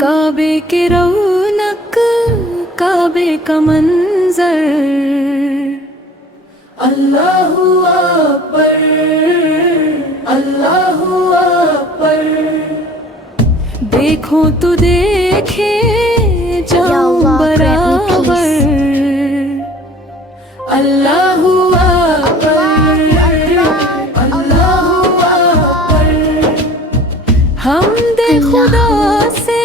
کعبے کی رونق، کعبے کا منظر، اللہ اکبر، اللہ اکبر، دیکھو تو دیکھے جاؤں برابر، اللہ اکبر، اللہ اکبر، حمد خدا سے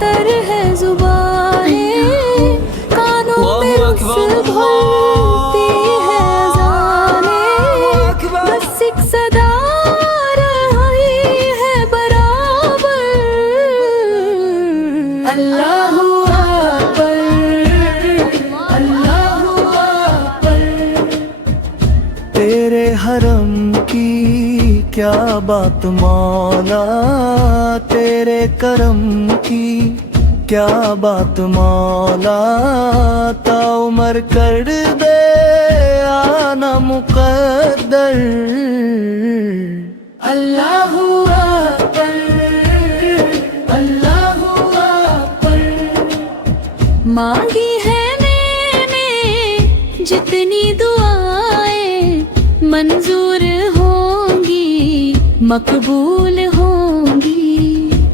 تر ہے زبانیں، کانوں میں رس بھرتی ہے اذانیں، بس ایک صدا رہی ہے برابر، اللہ اکبر، اللہ اکبر، تیرے حرم کی کیا بات مولا، تیرے کرم کی کیا بات مولا، تا عمر کر دے آنا مقدر، اللہ اکبر، اللہ اکبر، مانگی ہے میں نے جتنی دعائیں، منظور ہوں گی، مقبول ہوں گی،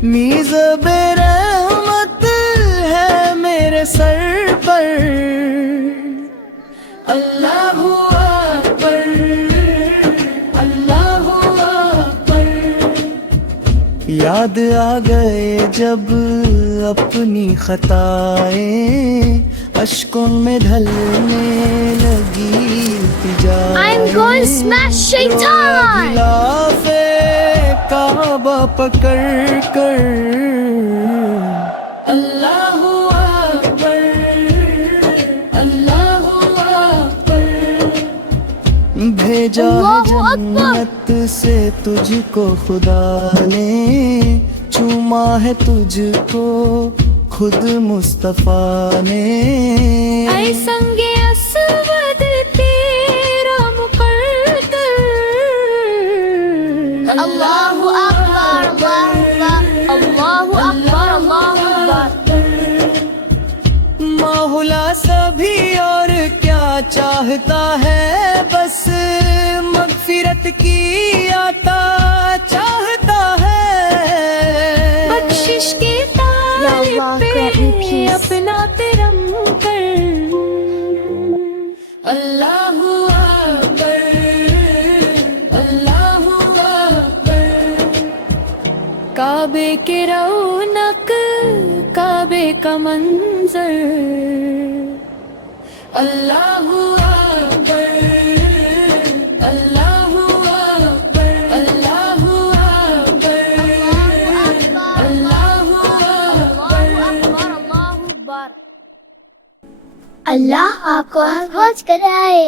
میزب رحمت ہے میرے سر پر، اللہ اکبر، اللہ اکبر، یاد آ گئے جب اپنی خطائیں، اشکوں میں ڈھلنے لگی التجائیں، I'm going to smash Shaitan! غلاف کعبہ پکڑ کر، اللہ اکبر، اللہ اکبر، بھیجا ہے اللہ اکبر! جنت سے تجھ کو خدا نے، چوما ہے تجھ کو خود مصطفیٰ نے، اے سنگ اسود تیرا مقدر، اللہ اکبر، اللہ اکبر، اللہ اکبر، ماحولہ سبھی اور کیا چاہتا ہے، بس مغفرت کی عطا چاہتا ہے، بخشش کی یا اللہ طالب grant me پہ peace. اپنا ترم کر، اللہ اکبر، اللہ اکبر، کعبے کی رونق، کعبے کا منظر، اللہ اکبر، اللہ اکبر، اللہ اکبر، اللہ اکبر، اللہ آپ کو حفظ کرائے۔